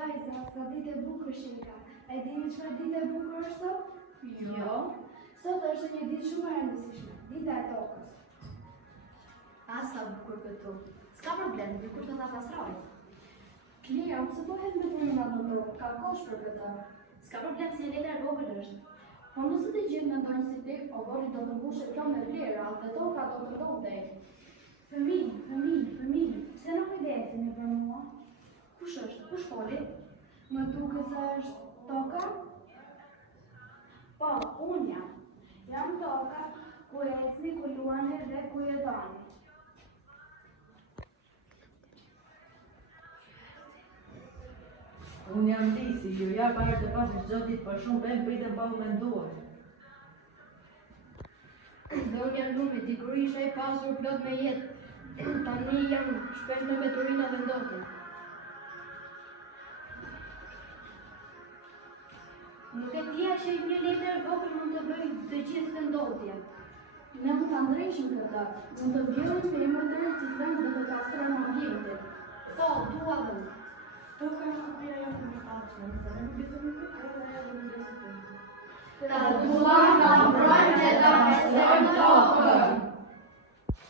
Vajza, sa ditë e bukur shika. A e dini çfarë ditë e bukur është sot? Jo. Sot është një ditë shumë e rëndësishme, dita e tokës. Sa bukur këtu. S'ka problem, dikur të ta pastroj. Klira, pse po hedh me puninat në tokë? Ka kosh për këtë. S'ka problem si e letra e vogël është. Po nëse të gjithë mendojnë si ti, oborri do të mbushet plot me vlera dhe toka do të ndodhej. Fëmijë, pse nuk kujdeseni për mua? Kush është? Kush foli? Më duket se është toka? Po, unë jam. Jam toka ku ecni, ku luani dhe ku jetoni. Unë jam Lisi, ju ja parë të pasë çdo ditë për shumë bëjmë pritëm pa u menduar. Dhe unë jam Lumi, dikur isha i pasur plot me jetë. Tani jam shpesh me meteorina dhe ndote. Nuk e dija që një letër vogël mund të bëj të gjithë të ndodhja. Ne mund ta ndrejshim këtë. Mund të vjerojmë femër të reciklojmë dhe të pastrojmë ambientin. Po, dua dhe. Toka është krija jote më pasme, se ne nuk besojmë këtë edhe nuk besojmë. Ta duam ta mbrojmë dhe ta pastrojmë tokën.